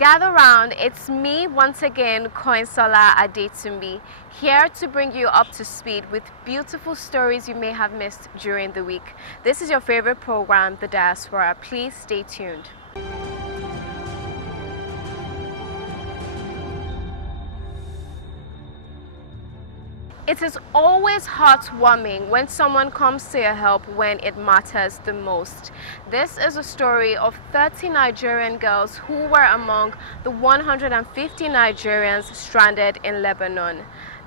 Gather round, it's me once again, Koinsola Adetumbi, here to bring you up to speed with beautiful stories you may have missed during the week. This is your favorite program, The Diaspora. Please stay tuned. It is always heartwarming when someone comes to your help when it matters the most. This is a story of 30 Nigerian girls who were among the 150 Nigerians stranded in Lebanon.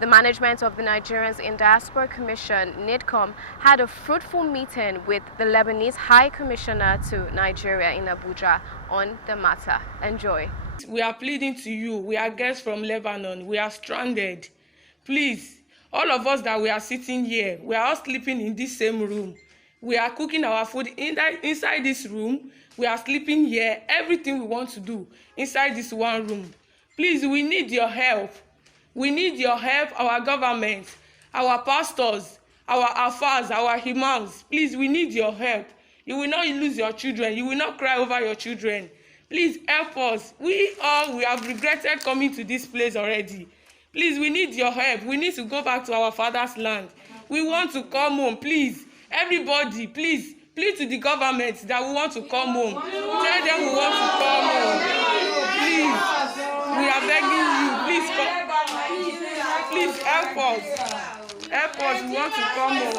The management of the Nigerians in Diaspora Commission, NIDCOM, had a fruitful meeting with the Lebanese High Commissioner to Nigeria in Abuja on the matter. Enjoy. We are pleading to you. We are guests from Lebanon. We are stranded. Please. All of us that we are sitting here, we are all sleeping in this same room. We are cooking our food inside this room. We are sleeping here. Everything we want to do inside this one room. Please, we need your help. We need your help, our government, our pastors, our afars, our imams. Please, we need your help. You will not lose your children. You will not cry over your children. Please help us. We have regretted coming to this place already. Please, we need your help. We need to go back to our father's land. We want to come home, please. Everybody, please, plead to the government that we want to come home. Tell them we want to come home. Please, we are begging you. Please, please help us. Help us. We want to come home.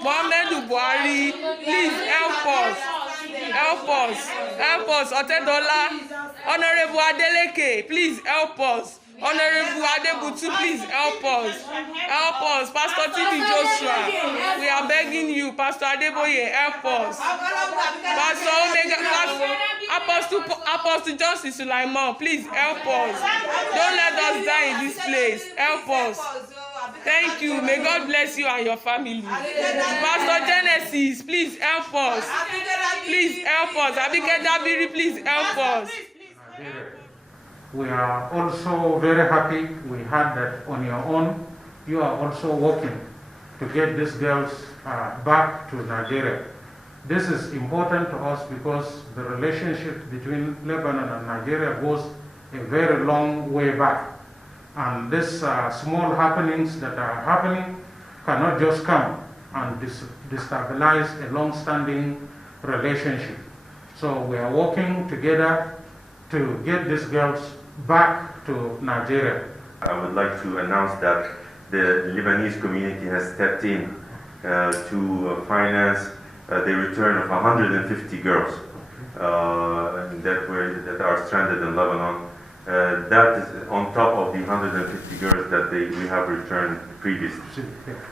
Mohamed Buhari, please help us. Help us. Help us. Otedola, Honorable Adeleke, please help us. Honorable Adebutu, please help us. Help us. Pastor T.D. Joshua, we are begging you. Pastor Adeboye, help us. Pastor Omega, Apostle Justice Sulaiman, please help us. Don't let us die in this place. Help us. Thank you. May God bless you and your family. Pastor Genesis, please help us. Please help us. Abike Dabiri, please help us. We are also very happy we heard that on your own you are also working to get these girls back to Nigeria. This is important to us because the relationship between Lebanon and Nigeria goes a very long way back. And these small happenings that are happening cannot just come and destabilize a long-standing relationship. So we are working together to get these girls back to Nigeria. I would like to announce that the Lebanese community has stepped in to finance the return of 150 girls that are stranded in Lebanon. That is on top of the 150 girls that we have returned previously.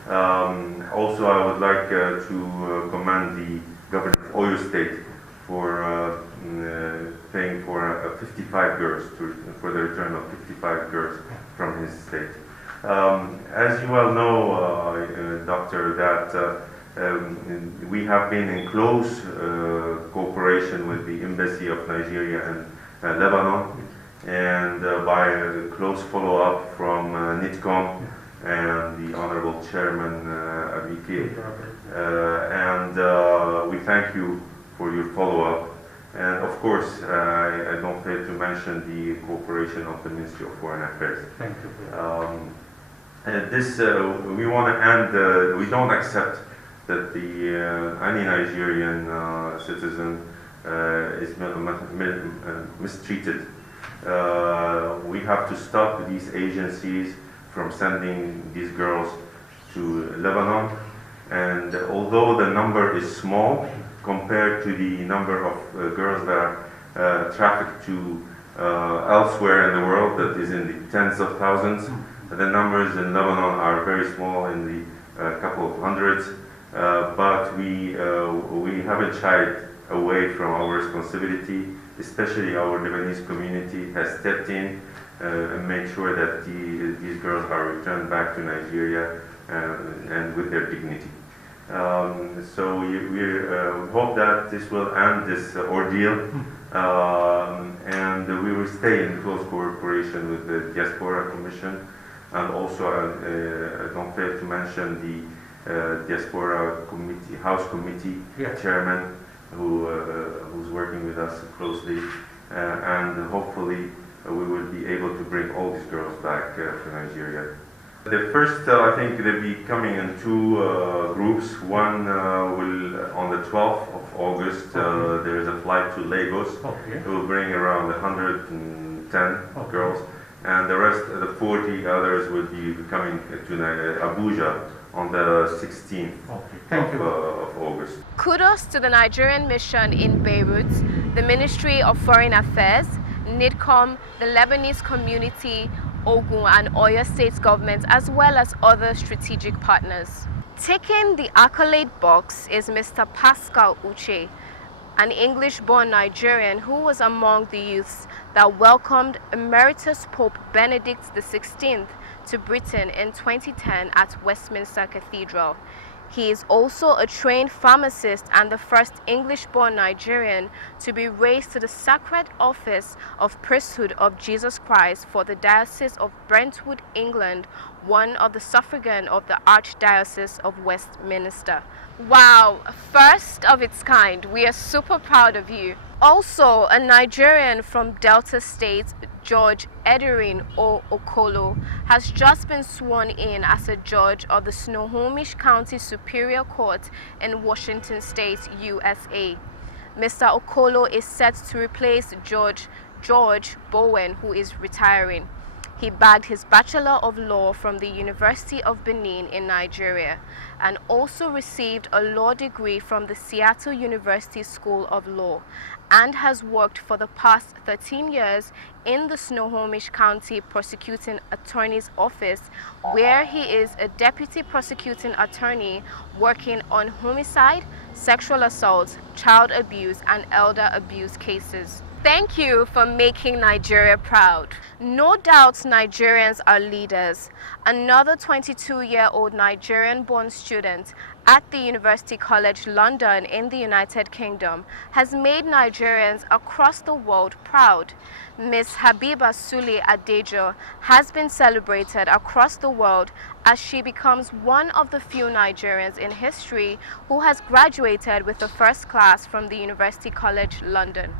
Also, I would like to commend the government of Oyo State for paying for 55 girls, for the return of 55 girls from his state. As you well know, Doctor, that we have been in close cooperation with the Embassy of Nigeria and Lebanon, and by a close follow-up from NIDCOM and the Honorable Chairman Abike. And we thank you for your follow-up. And of course, I don't fail to mention the cooperation of the Ministry of Foreign Affairs. Thank you. We want to end, we don't accept that any Nigerian citizen is mistreated. We have to stop these agencies from sending these girls to Lebanon. And although the number is small, compared to the number of girls that are trafficked to elsewhere in the world, that is in the tens of thousands. The numbers in Lebanon are very small, in the couple of hundreds, but we haven't shied away from our responsibility. Especially our Lebanese community has stepped in and made sure that these girls are returned back to Nigeria and with their dignity. So we hope that this will end this ordeal, and we will stay in close cooperation with the Diaspora Commission, and also I don't fail to mention the Diaspora Committee, House Committee Chairman, who's working with us closely, and hopefully we will be able to bring all these girls back to Nigeria. The first, I think they'll be coming in two groups. One will, on the 12th of August, there is a flight to Lagos. It will bring around 110 girls, and the rest, the 40 others, will be coming to Abuja on the 16th of August. Kudos to the Nigerian mission in Beirut, the Ministry of Foreign Affairs, NIDCOM, the Lebanese community, Ogun and Oyo State governments, as well as other strategic partners. Ticking the accolade box is Mr. Pascal Uchi, an English-born Nigerian who was among the youths that welcomed Emeritus Pope Benedict XVI to Britain in 2010 at Westminster Cathedral. He is also a trained pharmacist and the first English-born Nigerian to be raised to the sacred office of priesthood of Jesus Christ for the Diocese of Brentwood, England, one of the suffragan of the Archdiocese of Westminster. Wow, first of its kind. We are super proud of you. Also, a Nigerian from Delta State, George Ederin Ocolo, has just been sworn in as a judge of the Snohomish County Superior Court in Washington State, USA. Mr. Ocolo is set to replace George Bowen, who is retiring. He bagged his Bachelor of Law from the University of Benin in Nigeria and also received a law degree from the Seattle University School of Law and has worked for the past 13 years in the Snohomish County Prosecuting Attorney's Office, where he is a deputy prosecuting attorney working on homicide, sexual assault, child abuse, and elder abuse cases. Thank you for making Nigeria proud. No doubt Nigerians are leaders. Another 22-year-old Nigerian-born student at the University College London in the United Kingdom has made Nigerians across the world proud. Ms. Habiba Sule Adejo has been celebrated across the world as she becomes one of the few Nigerians in history who has graduated with a first class from the University College London.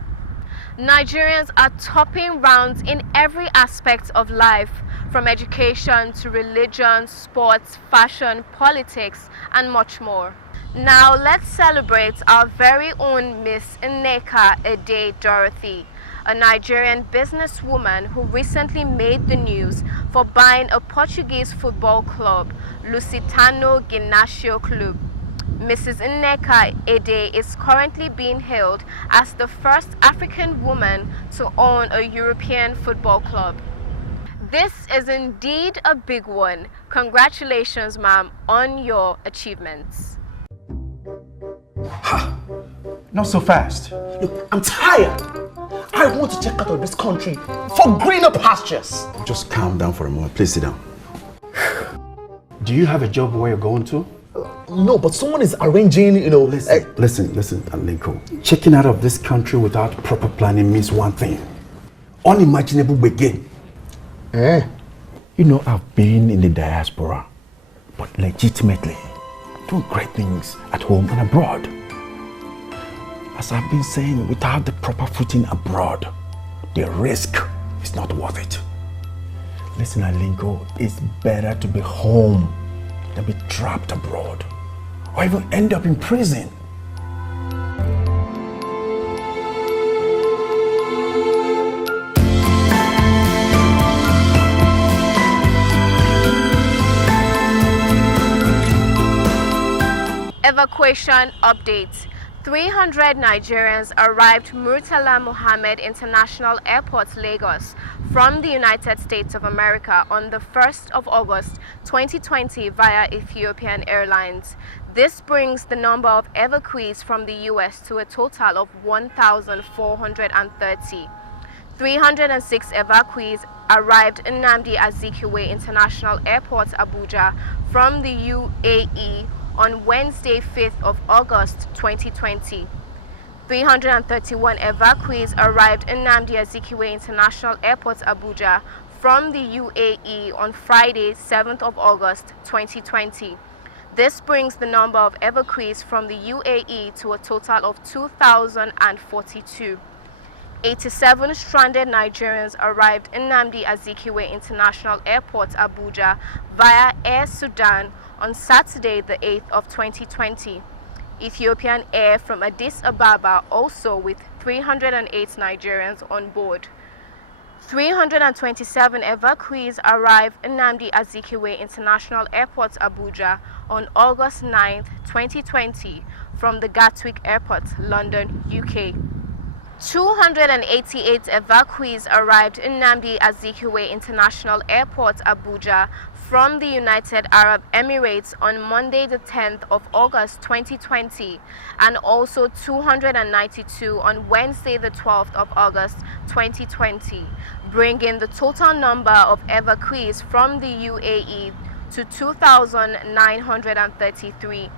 Nigerians are topping rounds in every aspect of life, from education to religion, sports, fashion, politics, and much more. Now let's celebrate our very own Miss Nneka Ede Dorothy, a Nigerian businesswoman who recently made the news for buying a Portuguese football club, Lusitano Ginásio Clube. Mrs. Nneka Ede is currently being hailed as the first African woman to own a European football club. This is indeed a big one. Congratulations, ma'am, on your achievements. Ha! Not so fast. Look, I'm tired. I want to check out of this country for greener pastures. Just calm down for a moment. Please sit down. Do you have a job where you're going to? No, but someone is arranging, Listen, Alinko. Checking out of this country without proper planning means one thing. Unimaginable begin. I've been in the diaspora, but legitimately doing great things at home and abroad. As I've been saying, without the proper footing abroad, the risk is not worth it. Listen, Alinko, it's better to be home than be trapped abroad, or even end up in prison. Evacuation update. 300 Nigerians arrived Murtala Mohammed International Airport, Lagos, from the United States of America on the 1st of August 2020 via Ethiopian Airlines. This brings the number of evacuees from the US to a total of 1,430. 306 evacuees arrived in Nnamdi Azikiwe International Airport, Abuja, from the UAE on Wednesday, 5th of August 2020. 331 evacuees arrived in Nnamdi Azikiwe International Airport, Abuja, from the UAE on Friday, 7th of August 2020. This brings the number of evacuees from the UAE to a total of 2,042. 87 stranded Nigerians arrived in Nnamdi Azikiwe International Airport, Abuja, via Air Sudan on Saturday, the 8th of 2020. Ethiopian Air from Addis Ababa also with 308 Nigerians on board. 327 evacuees arrived in Nnamdi Azikiwe International Airport, Abuja, on August 9, 2020, from the Gatwick Airport, London, UK. 288 evacuees arrived in Nnamdi Azikiwe International Airport, Abuja, from the United Arab Emirates on Monday, the 10th of August 2020, and also 292 on Wednesday, the 12th of August 2020, bringing the total number of evacuees from the UAE to 2,933.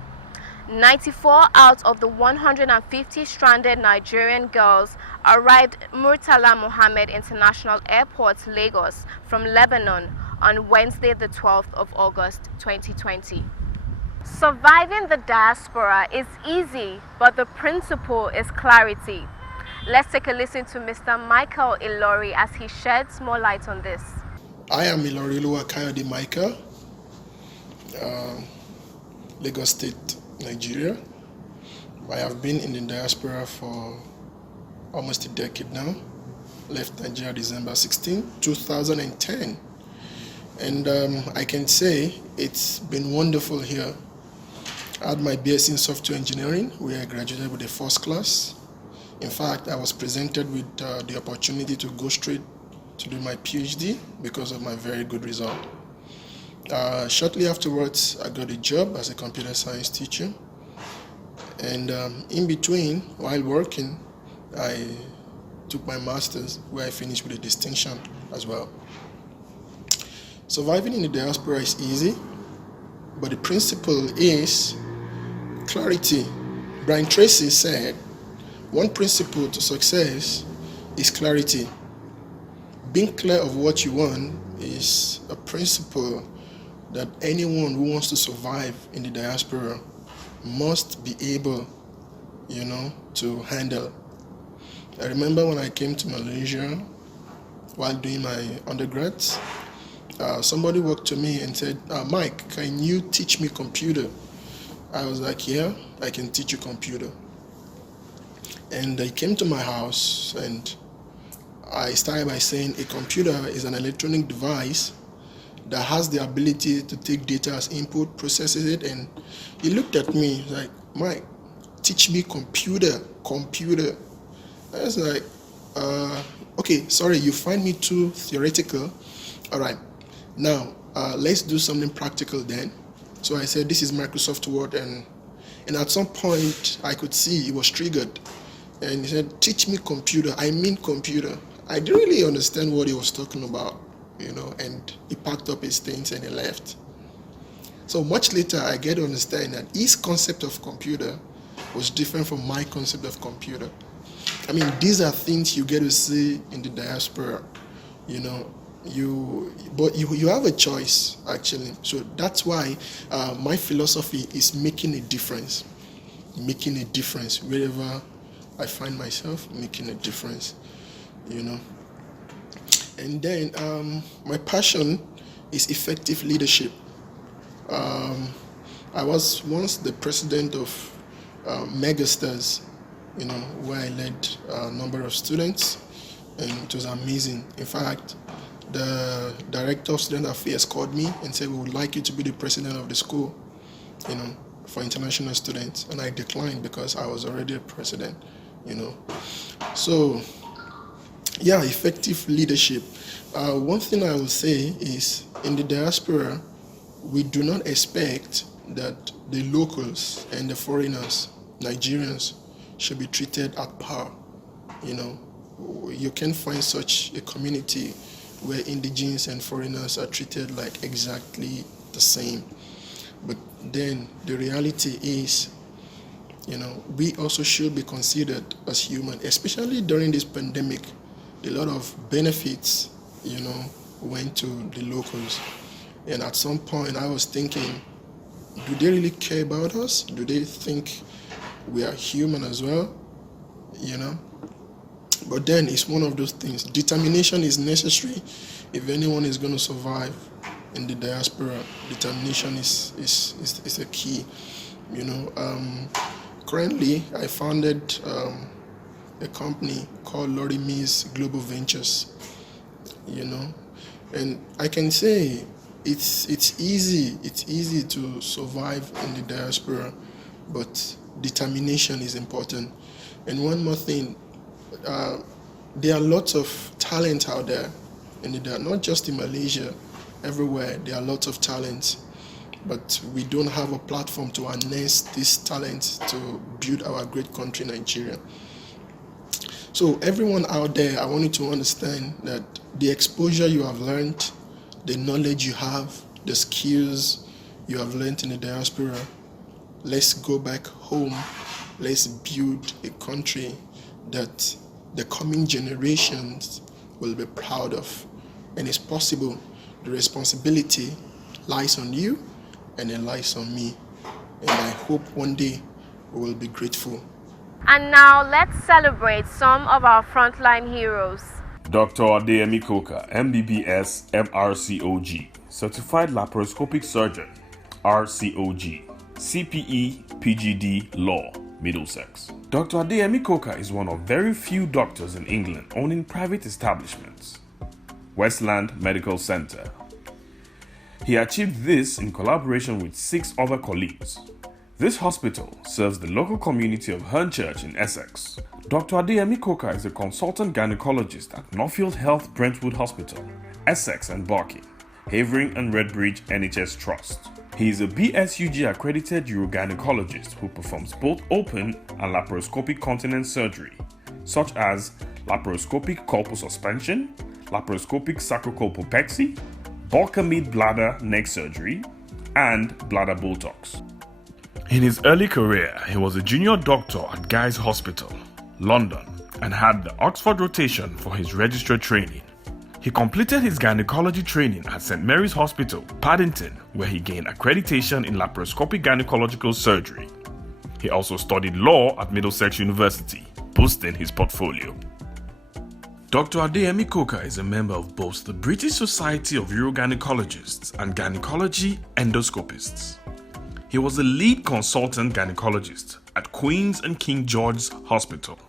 94 out of the 150 stranded Nigerian girls arrived Murtala Mohammed International Airport, Lagos, from Lebanon on Wednesday, the 12th of August 2020. Surviving the diaspora is easy, but the principle is clarity. Let's take a listen to Mr. Michael Ilori as he sheds more light on this. I am Ilori Kayode Michael, Lagos State, Nigeria. I have been in the diaspora for almost a decade now. Left Nigeria December 16, 2010. And I can say it's been wonderful here. I had my BSc in software engineering, where I graduated with a first class. In fact, I was presented with the opportunity to go straight to do my PhD because of my very good result. Shortly afterwards, I got a job as a computer science teacher. And in between, while working, I took my master's, where I finished with a distinction as well. Surviving in the diaspora is easy, but the principle is clarity. Brian Tracy said, one principle to success is clarity. Being clear of what you want is a principle that anyone who wants to survive in the diaspora must be able, to handle. I remember when I came to Malaysia while doing my undergrads, somebody walked to me and said, Mike, can you teach me computer? I was like, yeah, I can teach you computer. And they came to my house and I started by saying a computer is an electronic device that has the ability to take data as input, processes it, and he looked at me like, Mike, teach me computer. I was like, okay, sorry, you find me too theoretical. All right, now let's do something practical then. So I said, this is Microsoft Word, and at some point I could see he was triggered. And he said, teach me computer. I mean computer. I didn't really understand what he was talking about, and he packed up his things and he left. So much later, I get to understand that his concept of computer was different from my concept of computer. I mean, these are things you get to see in the diaspora, but you have a choice, actually. So that's why my philosophy is making a difference wherever I find myself, making a difference, And then my passion is effective leadership. I was once the president of Megastars, where I led a number of students, and it was amazing. In fact, the director of student affairs called me and said, we would like you to be the president of the school, for international students. And I declined because I was already a president, So, yeah, effective leadership. One thing I will say is, in the diaspora, we do not expect that the locals and the foreigners, Nigerians, should be treated at par. You can find such a community where indigenes and foreigners are treated like exactly the same. But then the reality is, we also should be considered as human, especially during this pandemic. A lot of benefits, went to the locals. And at some point I was thinking, do they really care about us? Do they think we are human as well? But then it's one of those things. Determination is necessary if anyone is going to survive in the diaspora. Determination is a key. Currently, I founded a company called Lori Mees Global Ventures. And I can say it's easy to survive in the diaspora, but determination is important. And one more thing, there are lots of talent out there, not just in Malaysia, everywhere there are lots of talents, but we don't have a platform to harness this talent to build our great country, Nigeria. So everyone out there, I want you to understand that the exposure you have learned, the knowledge you have, the skills you have learned in the diaspora, let's go back home. Let's build a country that the coming generations will be proud of. And it's possible. The responsibility lies on you and it lies on me. And I hope one day we will be grateful. And now let's celebrate some of our frontline heroes. Dr. Adeyemi Koka, MBBS, MRCOG, Certified Laparoscopic Surgeon, RCOG, CPE, PGD, Law, Middlesex. Dr. Adeyemi Koka is one of very few doctors in England owning private establishments. Westland Medical Center. He achieved this in collaboration with 6 other colleagues. This hospital serves the local community of Hornchurch in Essex. Dr. Adeyemi Koka is a consultant gynecologist at Northfield Health Brentwood Hospital, Essex and Barking, Havering and Redbridge NHS Trust. He is a BSUG accredited urogynecologist who performs both open and laparoscopic continence surgery, such as laparoscopic colposuspension, laparoscopic sacrocolpopexy, Balcamide bladder neck surgery, and bladder Botox. In his early career, he was a junior doctor at Guy's Hospital, London, and had the Oxford rotation for his registrar training. He completed his gynecology training at St. Mary's Hospital, Paddington, where he gained accreditation in laparoscopic gynecological surgery. He also studied law at Middlesex University, boosting his portfolio. Dr. Adeyemi Koka is a member of both the British Society of Urogynecologists and Gynecology Endoscopists. He was the lead consultant gynecologist at Queen's and King George's Hospital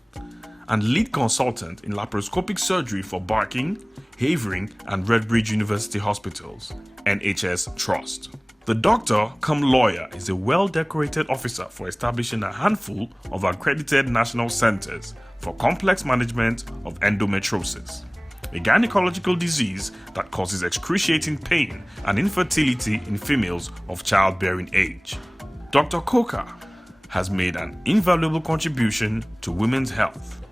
and lead consultant in laparoscopic surgery for Barking, Havering and Redbridge University Hospitals, NHS Trust. The doctor cum lawyer is a well-decorated officer for establishing a handful of accredited national centers for complex management of endometriosis, a gynecological disease that causes excruciating pain and infertility in females of childbearing age. Dr. Koka has made an invaluable contribution to women's health.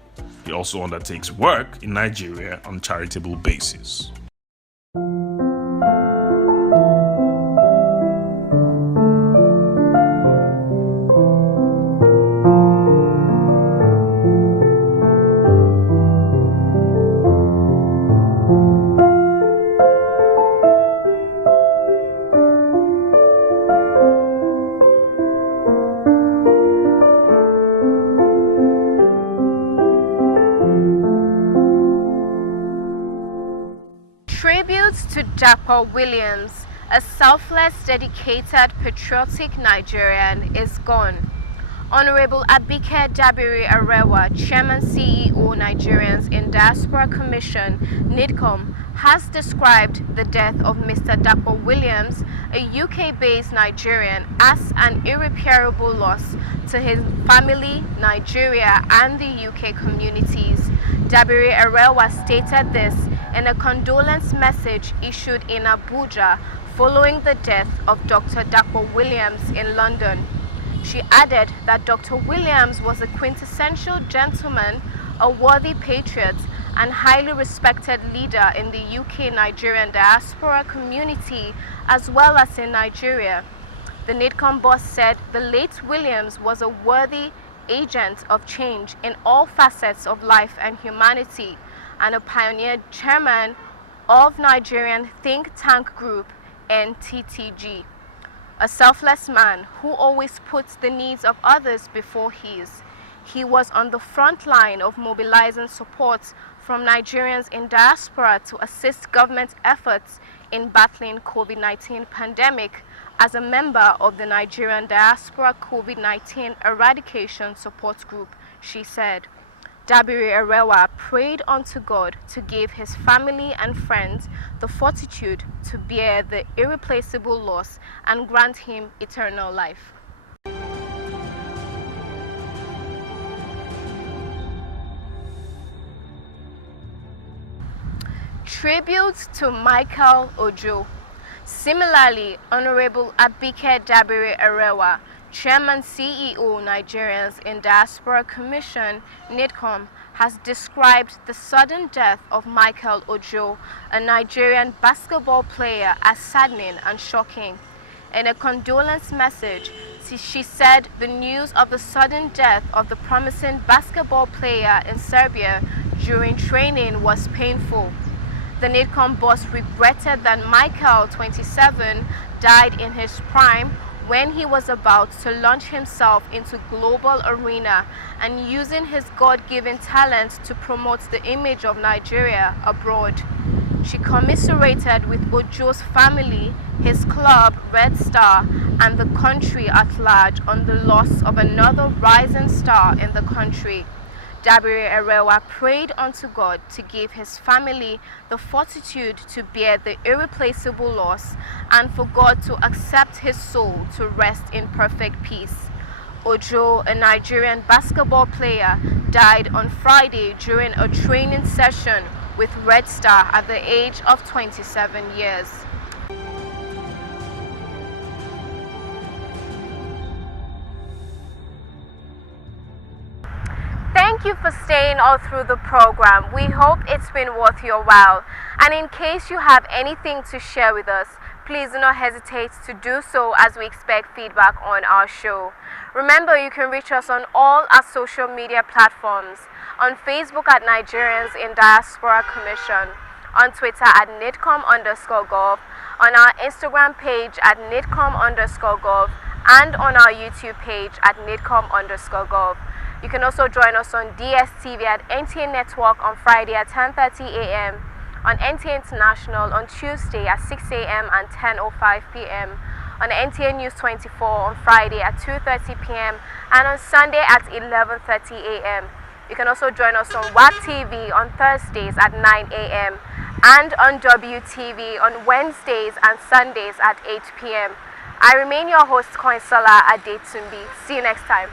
He also undertakes work in Nigeria on a charitable basis. Tributes to Dapper Williams, a selfless, dedicated, patriotic Nigerian, is gone. Honorable Abike Dabiri Arewa, Chairman CEO Nigerians in Diaspora Commission, NIDCOM, has described the death of Mr. Dapper Williams, a UK-based Nigerian, as an irreparable loss to his family, Nigeria, and the UK communities. Dabiri Arewa stated this in a condolence message issued in Abuja following the death of Dr. Dapper Williams in London. She added that Dr. Williams was a quintessential gentleman, a worthy patriot, and highly respected leader in the UK Nigerian diaspora community as well as in Nigeria. The NIDCOM boss said the late Williams was a worthy agent of change in all facets of life and humanity, and a pioneer chairman of Nigerian think tank group NTTG. A selfless man who always puts the needs of others before his. He was on the front line of mobilizing support from Nigerians in diaspora to assist government efforts in battling COVID-19 pandemic as a member of the Nigerian Diaspora COVID-19 Eradication Support Group, she said. Dabiri Erewa prayed unto God to give his family and friends the fortitude to bear the irreplaceable loss and grant him eternal life. Tribute to Michael Ojo. Similarly, Honorable Abike Dabiri Erewa, Chairman CEO Nigerians in Diaspora Commission, NIDCOM, has described the sudden death of Michael Ojo, a Nigerian basketball player, as saddening and shocking. In a condolence message, she said the news of the sudden death of the promising basketball player in Serbia during training was painful. The NIDCOM boss regretted that Michael, 27, died in his prime when he was about to launch himself into global arena and using his God-given talent to promote the image of Nigeria abroad. She commiserated with Ojo's family, his club, Red Star, and the country at large on the loss of another rising star in the country. Dabiri Erewa prayed unto God to give his family the fortitude to bear the irreplaceable loss and for God to accept his soul to rest in perfect peace. Ojo, a Nigerian basketball player, died on Friday during a training session with Red Star at the age of 27 years. Thank you for staying all through the program. We hope it's been worth your while. And in case you have anything to share with us, please do not hesitate to do so as we expect feedback on our show. Remember, you can reach us on all our social media platforms. On Facebook at Nigerians in Diaspora Commission, on Twitter at NIDCOM_gov, on our Instagram page at NIDCOM_gov, and on our YouTube page at NIDCOM_gov. You can also join us on DSTV at NTA Network on Friday at 10:30 a.m., on NTA International on Tuesday at 6 a.m. and 10:05 p.m., on NTA News 24 on Friday at 2:30 p.m. and on Sunday at 11:30 a.m. You can also join us on WAC TV on Thursdays at 9 a.m. and on WTV on Wednesdays and Sundays at 8 p.m. I remain your host, Koinsola Adetumbi. See you next time.